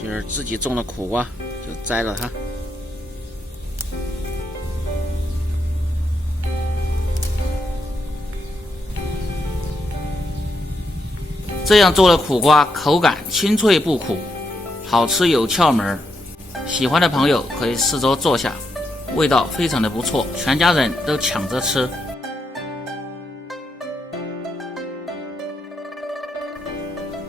今儿自己种的苦瓜，就摘了它。这样做的苦瓜口感清脆不苦，好吃有窍门。喜欢的朋友可以试着做下，味道非常的不错，全家人都抢着吃。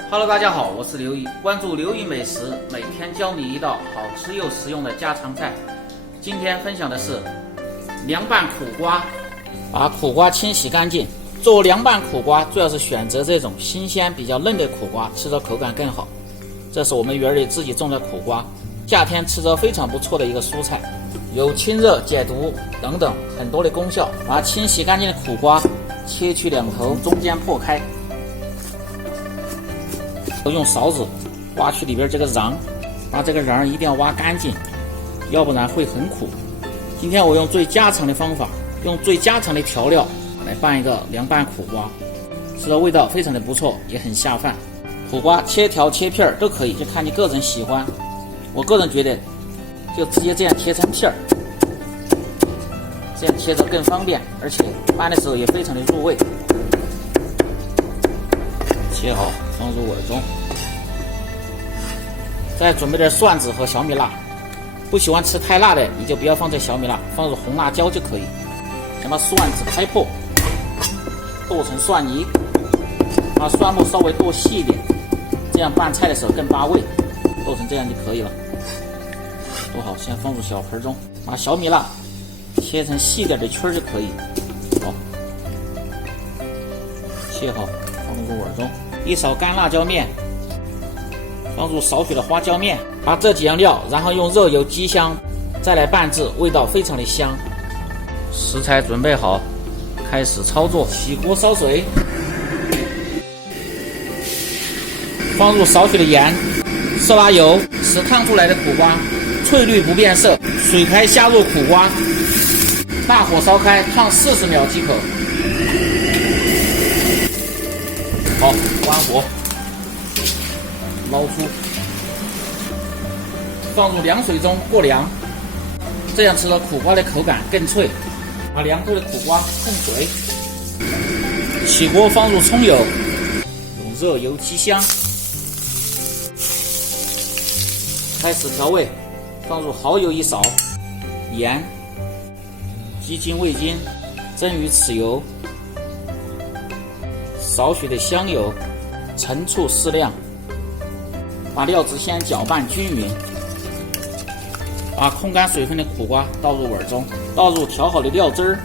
Hello， 大家好，我是刘毅，关注刘毅美食，每天教你一道好吃又实用的家常菜。今天分享的是凉拌苦瓜，把苦瓜清洗干净。做凉拌苦瓜，主要是选择这种新鲜、比较嫩的苦瓜，吃着口感更好。这是我们园里自己种的苦瓜，夏天吃着非常不错的一个蔬菜，有清热、解毒等等很多的功效。把清洗干净的苦瓜切去两头，中间破开。用勺子挖去里边这个瓤，把这个瓤一定要挖干净，要不然会很苦。今天我用最家常的方法，用最家常的调料来拌一个凉拌苦瓜，吃的味道非常的不错，也很下饭。苦瓜切条切片都可以，就看你个人喜欢。我个人觉得就直接这样切成片儿，这样切着更方便，而且拌的时候也非常的入味。切好放入碗中，再准备点蒜子和小米辣。不喜欢吃太辣的，你就不要放这小米辣，放入红辣椒就可以。先把蒜子开破，剁成蒜泥，把蒜末稍微剁细一点，这样拌菜的时候更扒味。剁成这样就可以了。剁好，先放入小盆中，把小米辣切成细点的圈就可以。好，切好放入碗中。一勺干辣椒面，放入少许的花椒面，把这几样料，然后用热油激香，再来拌制，味道非常的香。食材准备好，开始操作。起锅烧水，放入少许的盐、色拉油，使烫出来的苦瓜翠绿不变色。水开下入苦瓜，大火烧开，烫40秒即可。好，关火，捞出，放入凉水中过凉，这样吃了苦瓜的口感更脆。把凉透的苦瓜控水，起锅放入葱油，用热油激香，开始调味，放入蚝油1勺，盐、鸡精、味精、蒸鱼豉油，少许的香油，陈醋适量。把料汁先搅拌均匀，把控干水分的苦瓜倒入碗中，倒入调好的料汁儿，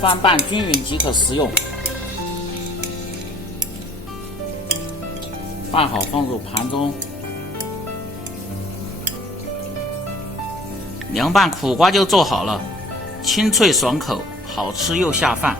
翻拌均匀即可食用。拌好放入盘中。凉拌苦瓜就做好了，清脆爽口，好吃又下饭。